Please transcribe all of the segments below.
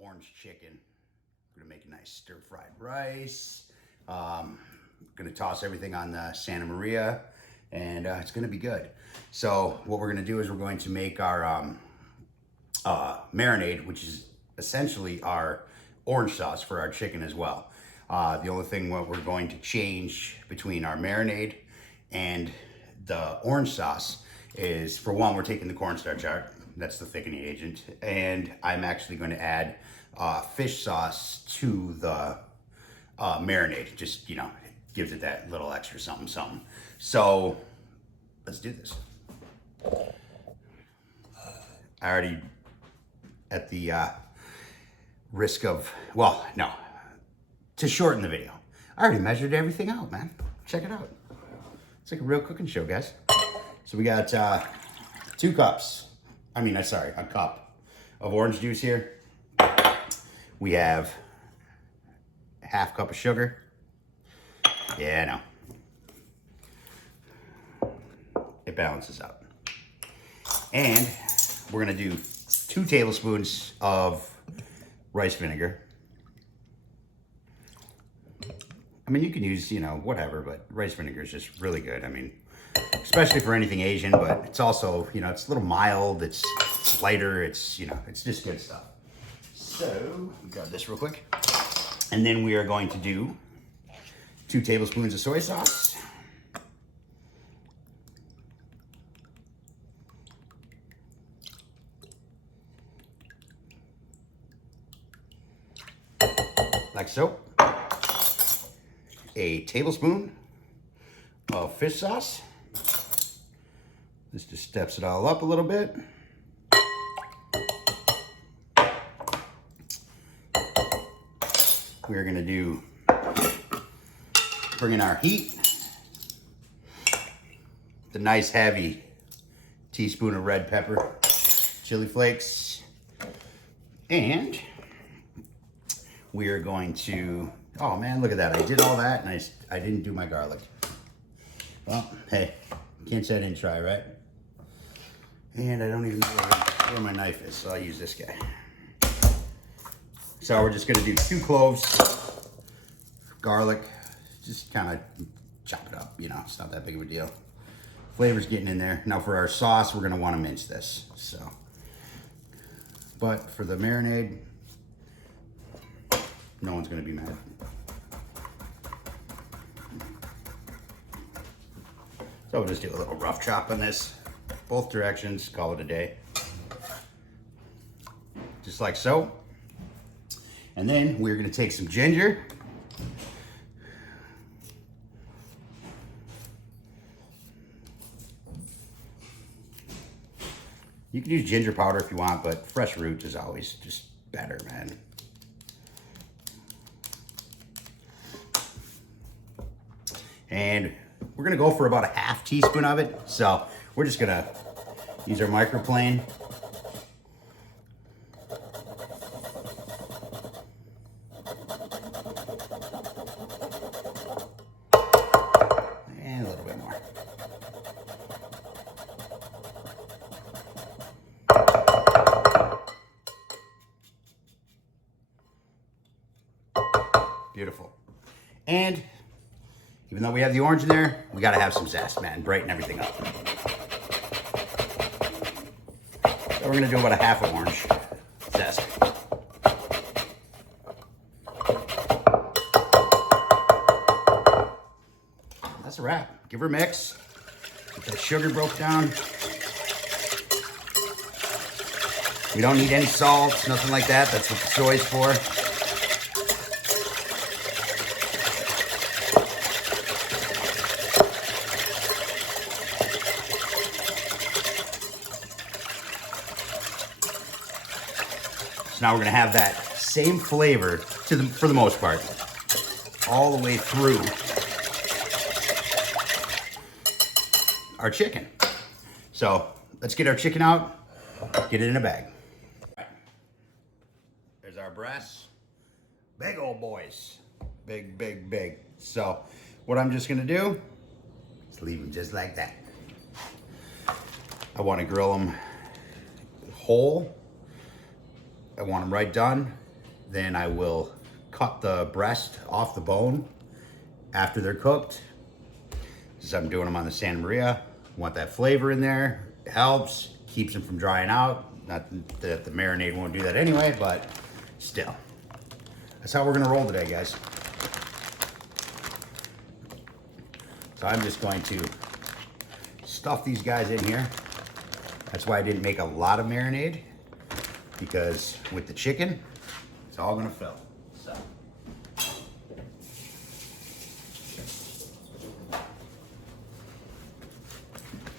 orange chicken. I'm gonna make a nice stir-fried rice. Gonna toss everything on the Santa Maria, and it's gonna be good. So what we're gonna do is we're going to make our marinade, which is essentially our orange sauce for our chicken as well. The only thing what we're going to change between our marinade and the orange sauce is, for one, we're taking the cornstarch out. That's the thickening agent. And I'm actually going to add fish sauce to the marinade. Just, you know, gives it that little extra something, something. So let's do this. I already, at the risk of, well, no, to shorten the video, I already measured everything out, man. Check it out. It's like a real cooking show, guys. So we got a cup of orange juice here. We have a half cup of sugar. Yeah, I know. It balances out. And we're gonna do 2 tablespoons of rice vinegar. I mean, you can use, you know, whatever, but rice vinegar is just really good. I mean, especially for anything Asian, but it's also, you know, it's a little mild, it's lighter, it's, you know, it's just good stuff. So, grab this real quick. And then we are going to do 2 tablespoons of soy sauce. Like so. A tablespoon of fish sauce. This just steps it all up a little bit. We're gonna bring in our heat. The nice heavy teaspoon of red pepper, chili flakes, and we are going to, oh man, look at that. I did all that and I didn't do my garlic. Well, hey, can't say I didn't try, right? And I don't even know where my knife is, so I'll use this guy. So we're just gonna do 2 cloves, garlic, just kind of chop it up, you know, it's not that big of a deal. Flavor's getting in there. Now for our sauce, we're gonna wanna mince this, so. But for the marinade, no one's gonna be mad. So we'll just do a little rough chop on this, both directions, call it a day. Just like so. And then we're gonna take some ginger. You can use ginger powder if you want, but fresh root is always just better, man. And we're gonna go for about a half teaspoon of it. So we're just gonna use our microplane. And a little bit more. Beautiful. And even though we have the orange in there, we gotta have some zest, man. Brighten everything up. So we're gonna do about a half of orange zest. That's a wrap. Give her a mix. Get that sugar broke down. We don't need any salt, nothing like that. That's what the soy's for. So now we're gonna have that same flavor for the most part, all the way through our chicken. So let's get our chicken out, get it in a bag. There's our breasts, big old boys, big, big, big. So what I'm just gonna do is leave them just like that. I wanna grill them whole. I want them right done. then I will cut the breast off the bone after they're cooked. As I'm doing them on the Santa Maria, want that flavor in there. It helps, keeps them from drying out. Not that the marinade won't do that anyway, but still. That's how we're gonna roll today, guys. So I'm just going to stuff these guys in here. That's why I didn't make a lot of marinade, because with the chicken, it's all gonna fill. So.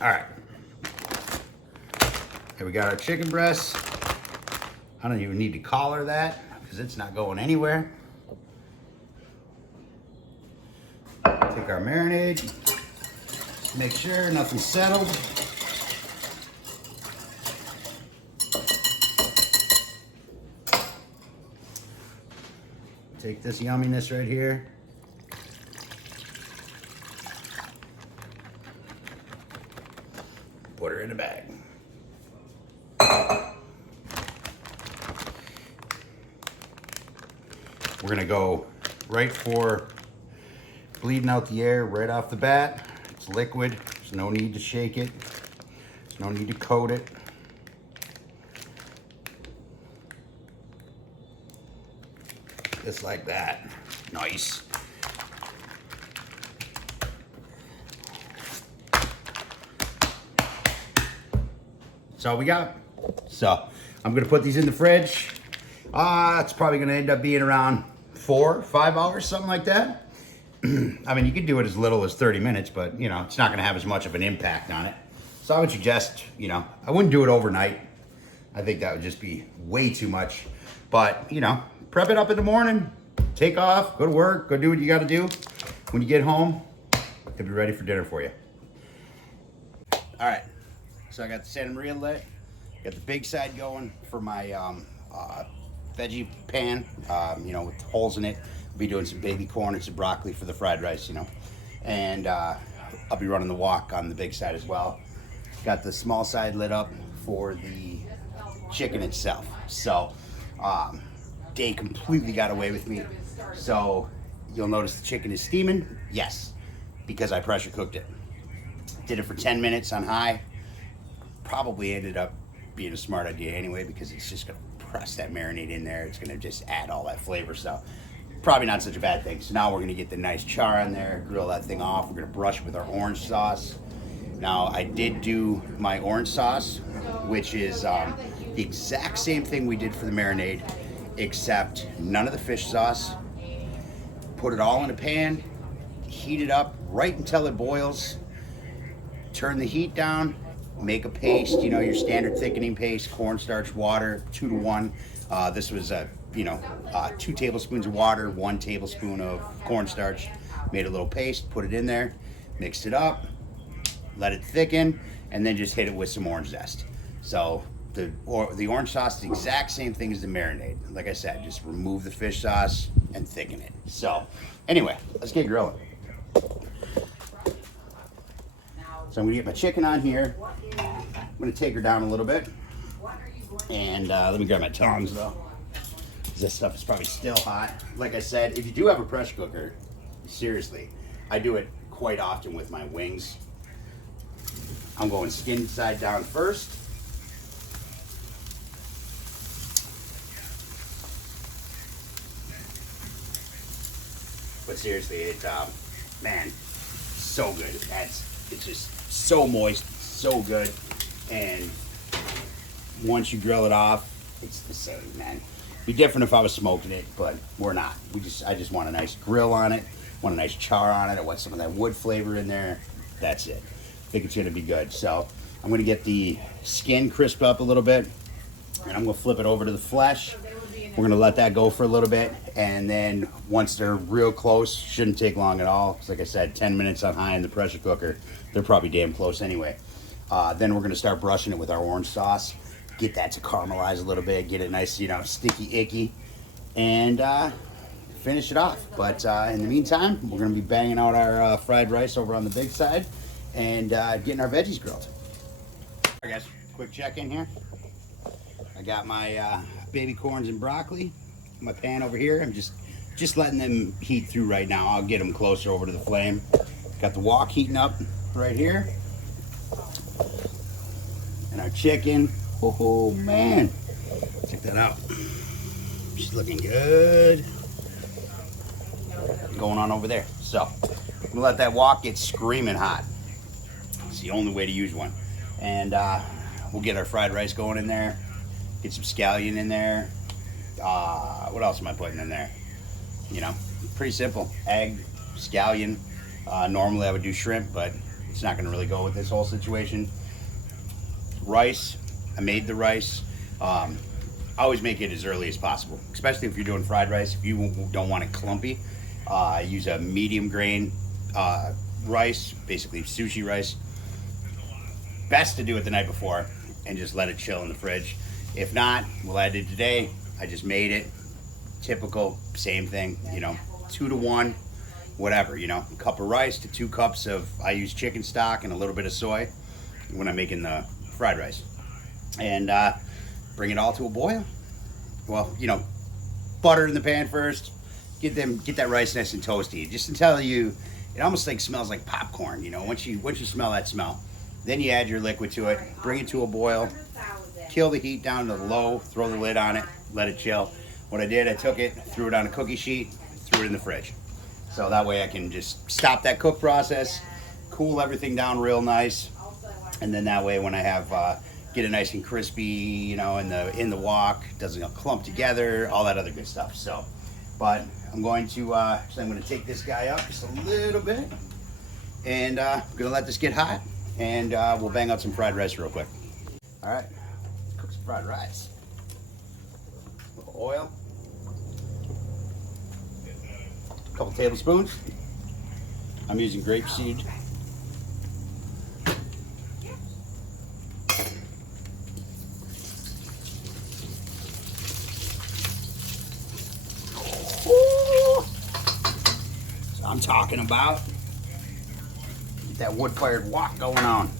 All right. Here we got our chicken breast. I don't even need to collar that because it's not going anywhere. Take our marinade, make sure nothing's settled. Take this yumminess right here. Put her in a bag. We're gonna go right for bleeding out the air right off the bat. It's liquid, there's no need to shake it. There's no need to coat it. Just like that. Nice. That's all we got. So I'm gonna put these in the fridge. It's probably gonna end up being around 4 or 5 hours, something like that. I mean, you could do it as little as 30 minutes, but you know, it's not gonna have as much of an impact on it. So I would suggest, you know, I wouldn't do it overnight. I think that would just be way too much. But, you know, prep it up in the morning, take off, go to work, go do what you gotta do. When you get home, it'll be ready for dinner for you. All right, so I got the Santa Maria lit. Got the big side going for my veggie pan, you know, with holes in it. I'll be doing some baby corn and some broccoli for the fried rice, you know. And I'll be running the wok on the big side as well. Got the small side lit up for the chicken itself. So Dave completely got away with me. So you'll notice the chicken is steaming. Yes, because I pressure cooked it. Did it for 10 minutes on high. Probably ended up being a smart idea anyway, because it's just gonna press that marinade in there. It's gonna just add all that flavor. So probably not such a bad thing. So now we're gonna get the nice char on there, grill that thing off. We're gonna brush it with our orange sauce. Now I did do my orange sauce, which is the exact same thing we did for the marinade, except none of the fish sauce. Put it all in a pan, heat it up right until it boils. Turn the heat down, make a paste, you know, your standard thickening paste, cornstarch, water, 2 to 1. This was, 2 tablespoons of water, 1 tablespoon of cornstarch. Made a little paste, put it in there, mixed it up, let it thicken, and then just hit it with some orange zest. So the orange sauce is the exact same thing as the marinade. Like I said, just remove the fish sauce and thicken it. So anyway, let's get grilling. So I'm gonna get my chicken on here. I'm gonna take her down a little bit. And let me grab my tongs though. This stuff is probably still hot. Like I said, if you do have a pressure cooker, seriously, I do it quite often with my wings. I'm going skin side down first. But seriously, it, man, so good. It's just so moist, so good. And once you grill it off, it's the same, man. It'd be different if I was smoking it, but we're not. I just want a nice grill on it, want a nice char on it. I want some of that wood flavor in there. That's it. I think it's gonna be good. So I'm gonna get the skin crisped up a little bit, and I'm gonna flip it over to the flesh. We're gonna let that go for a little bit, and then once they're real close, shouldn't take long at all. Because like I said, 10 minutes on high in the pressure cooker, they're probably damn close anyway. Then we're gonna start brushing it with our orange sauce, get that to caramelize a little bit, get it nice, you know, sticky, icky, and finish it off. But in the meantime, we're gonna be banging out our fried rice over on the big side and getting our veggies grilled. All right, guys, quick check in here. I got my baby corns and broccoli my pan over here. I'm just letting them heat through right now. I'll get them closer over to the flame. Got the wok heating up right here. And our chicken. Oh man, check that out. She's looking good. Going on over there. So I'm gonna let that wok get screaming hot. It's the only way to use one. And we'll get our fried rice going in there. Get some scallion in there. What else am I putting in there? You know, pretty simple. Egg, scallion. Normally I would do shrimp, but it's not gonna really go with this whole situation. Rice, I made the rice. I always make it as early as possible, especially if you're doing fried rice. If you don't want it clumpy, I use a medium grain rice, basically sushi rice. Best to do it the night before and just let it chill in the fridge. If not, well, I did today. I just made it. Typical, same thing, you know, 2 to 1, whatever, you know, a cup of rice to 2 cups of, I use chicken stock and a little bit of soy when I'm making the fried rice. And bring it all to a boil. Well, you know, butter in the pan first. Get that rice nice and toasty. Just until it almost like smells like popcorn, you know, once you smell that smell. Then you add your liquid to it, bring it to a boil, kill the heat down to low, throw the lid on it, let it chill. What I did, I took it, threw it on a cookie sheet, threw it in the fridge. So that way I can just stop that cook process, cool everything down real nice, and then that way when I have get it nice and crispy, you know, in the wok, doesn't clump together, all that other good stuff. So, but I'm going to take this guy up just a little bit, and I'm gonna let this get hot. And we'll bang out some fried rice real quick. All right, cook some fried rice. A little oil. A couple tablespoons. I'm using grapeseed. Ooh. So I'm talking about. That wood-fired wok going on.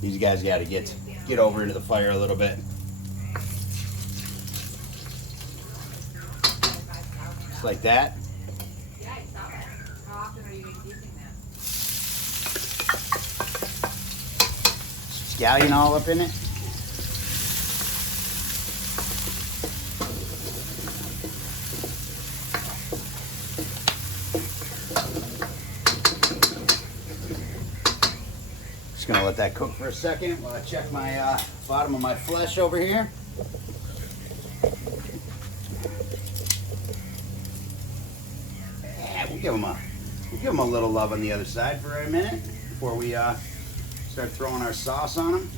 These guys got to get over into the fire a little bit. Just like that. Yeah, I saw that. How often are you using that? Scallion all up in it. Just gonna let that cook for a second while I check my bottom of my flesh over here. Yeah, we'll give them a little love on the other side for a minute before we start throwing our sauce on them.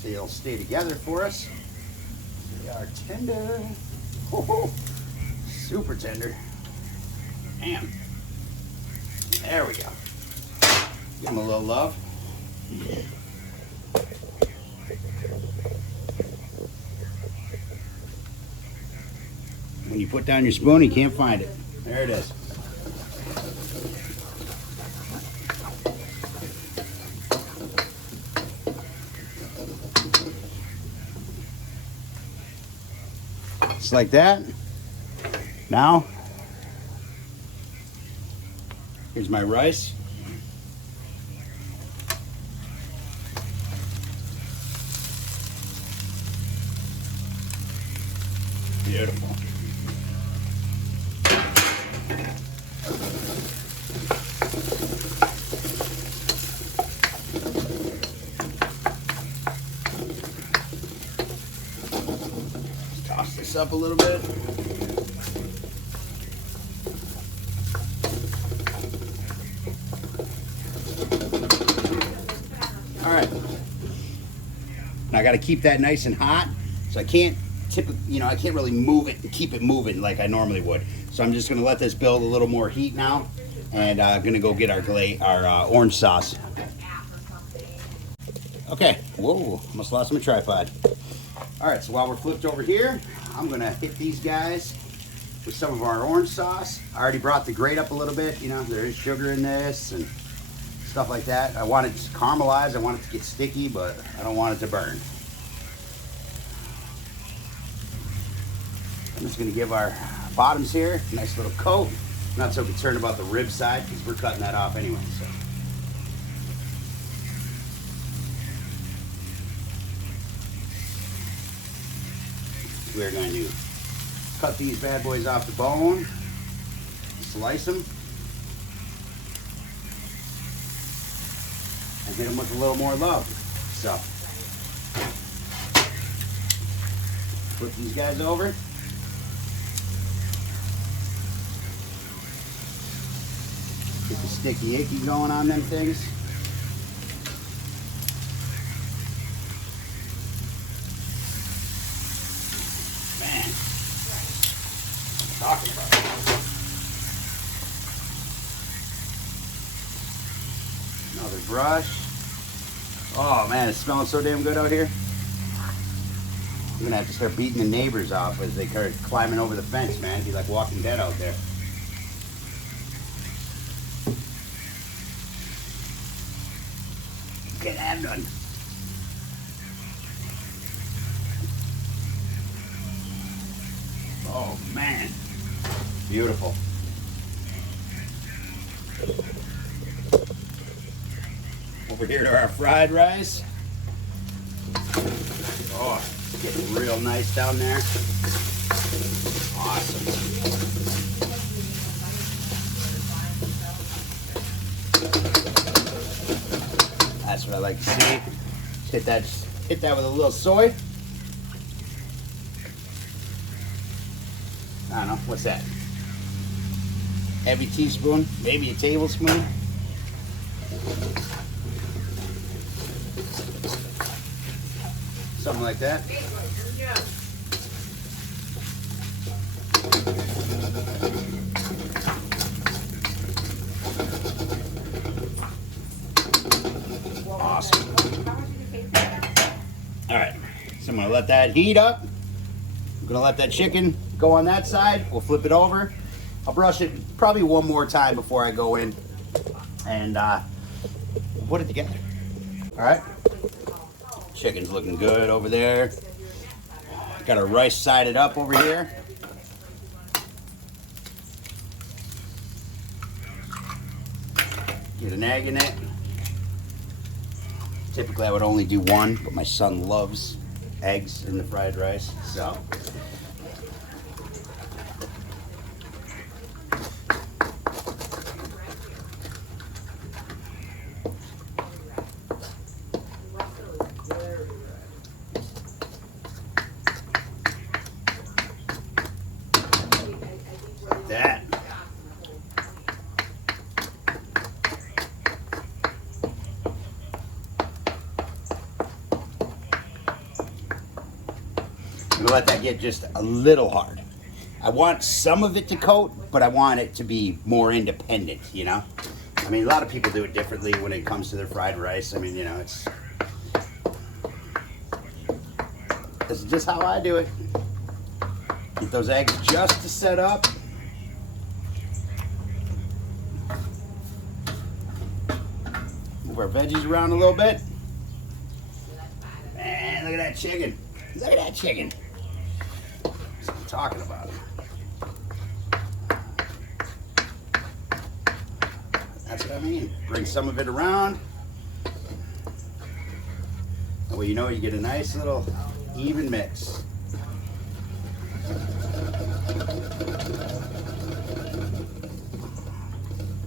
So they'll stay together for us. They are tender. Oh, super tender. Damn. There we go. Give them a little love. When you put down your spoon, you can't find it. There it is. Just like that. Now, here's my rice. Beautiful. Let's toss this up a little bit. All right. Now I got to keep that nice and hot, so I can't I can't really move it and keep it moving like I normally would. So I'm just gonna let this build a little more heat now, and I'm gonna go get our orange sauce. Okay, whoa, almost lost my tripod. All right, so while we're flipped over here, I'm gonna hit these guys with some of our orange sauce. I already brought the grate up a little bit. You know, there is sugar in this and stuff like that. I want it to caramelize, I want it to get sticky, but I don't want it to burn. I'm just gonna give our bottoms here a nice little coat. I'm not so concerned about the rib side because we're cutting that off anyway. So. We're going to cut these bad boys off the bone, slice them, and hit them with a little more love. So, flip these guys over. Get the sticky icky going on them things. Man, what I'm talking about. Another brush. Oh man, it's smelling so damn good out here. We're gonna have to start beating the neighbors off as they start climbing over the fence, man. It'd be like Walking Dead out there. Get that done. Oh man, beautiful. Over here to our fried rice. Oh, it's getting real nice down there. Awesome. That's what I like to see. Hit that with a little soy. I don't know, what's that? Heavy teaspoon, maybe a tablespoon. Something like that. Awesome. All right, so I'm gonna let that heat up. I'm gonna let that chicken go on that side. We'll flip it over. I'll brush it probably one more time before I go in and put it together. All right, chicken's looking good over there. Got our rice sided up over here. Get an egg in it. Typically I would only do one, but my son loves eggs in the fried rice, so. Like that. I'm gonna let that get just a little hard. I want some of it to coat, but I want it to be more independent, you know? I mean, a lot of people do it differently when it comes to their fried rice. I mean, you know, this is just how I do it. Get those eggs just to set up. Move our veggies around a little bit. Man, look at that chicken. Look at that chicken. That's what I'm talking about. That's what I mean. Bring some of it around. That way you know you get a nice little even mix.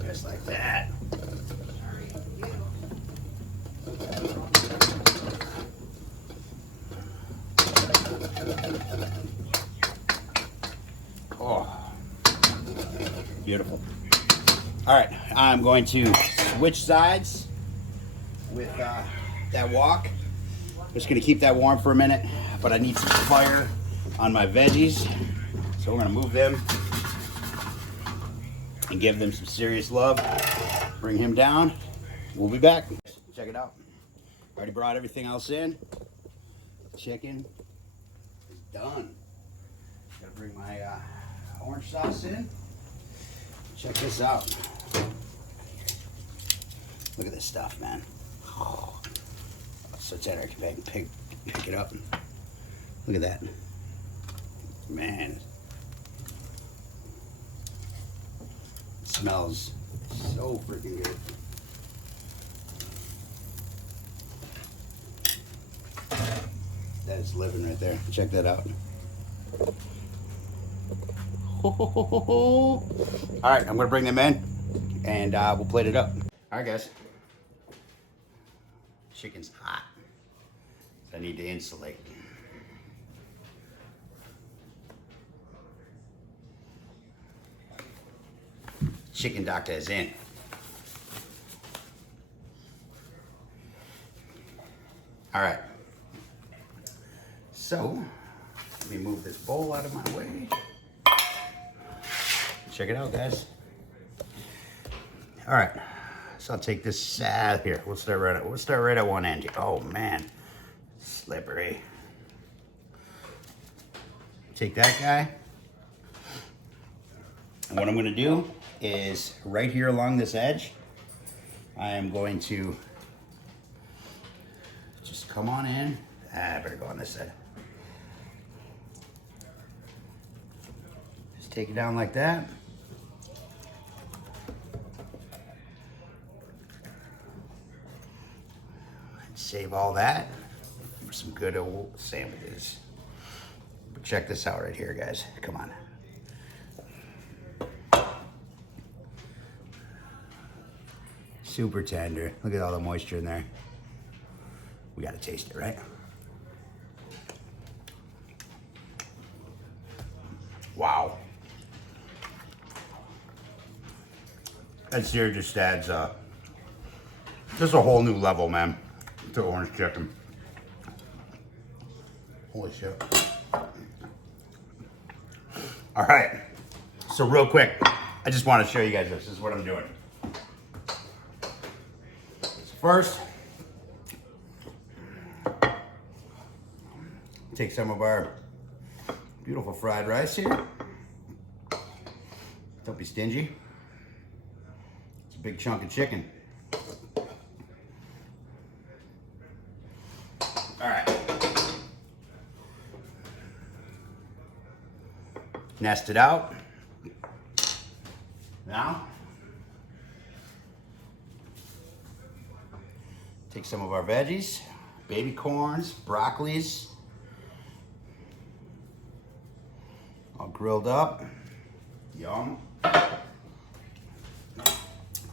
Just like that. Oh, beautiful. All right, I'm going to switch sides with that wok. Just gonna keep that warm for a minute, but I need some fire on my veggies. So we're gonna move them and give them some serious love. Bring him down. We'll be back. Check it out. Already brought everything else in. Chicken is done. Gotta bring my orange sauce in. Check this out. Look at this stuff, man. Oh, so tender. I can pick it up. Look at that. Man, Smells so freaking good. That is living right there. Check that out. All right, I'm gonna bring them in and we'll plate it up. All right, guys. Chicken's hot. So I need to insulate. Chicken doctor is in. All right. So, let me move this bowl out of my way. Check it out, guys. All right. So I'll take this here. We'll start right at one end. Oh man, slippery. Take that guy. And what I'm gonna do is right here along this edge, I am going to just come on in. I better go on this side. Just take it down like that. Save all that for some good old sandwiches. But check this out right here, guys. Come on. Super tender. Look at all the moisture in there. We gotta taste it, right? Wow. That here just adds just a whole new level, man, to orange chicken. Holy shit. All right. So real quick, I just want to show you guys this. This is what I'm doing. First, take some of our beautiful fried rice here. Don't be stingy. It's a big chunk of chicken. All right. Nest it out. Now, take some of our veggies, baby corns, broccolis, all grilled up. Yum. Now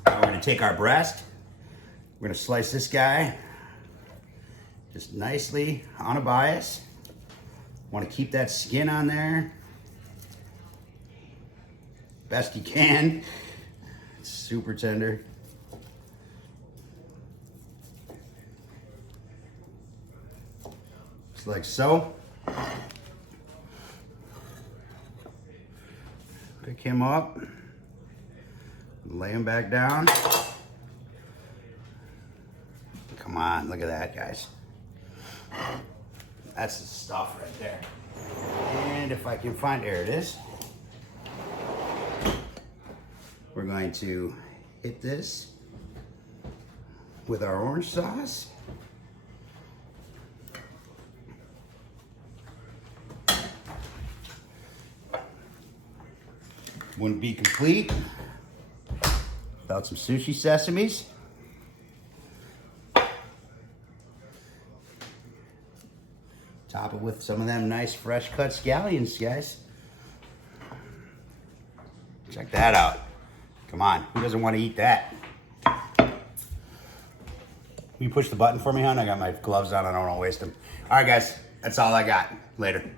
we're gonna take our breast. We're gonna slice this guy just nicely on a bias. Want to keep that skin on there best you can. It's super tender. Just like so. Pick him up, lay him back down. Come on, look at that, guys. That's the stuff right there. And if I can find, there it is. We're going to hit this with our orange sauce. Wouldn't be complete without some sushi sesames. Top it with some of them nice fresh cut scallions, guys. Check that out. Come on, who doesn't want to eat that? Will you push the button for me, hon? I got my gloves on, I don't want to waste them. All right, guys, that's all I got. Later.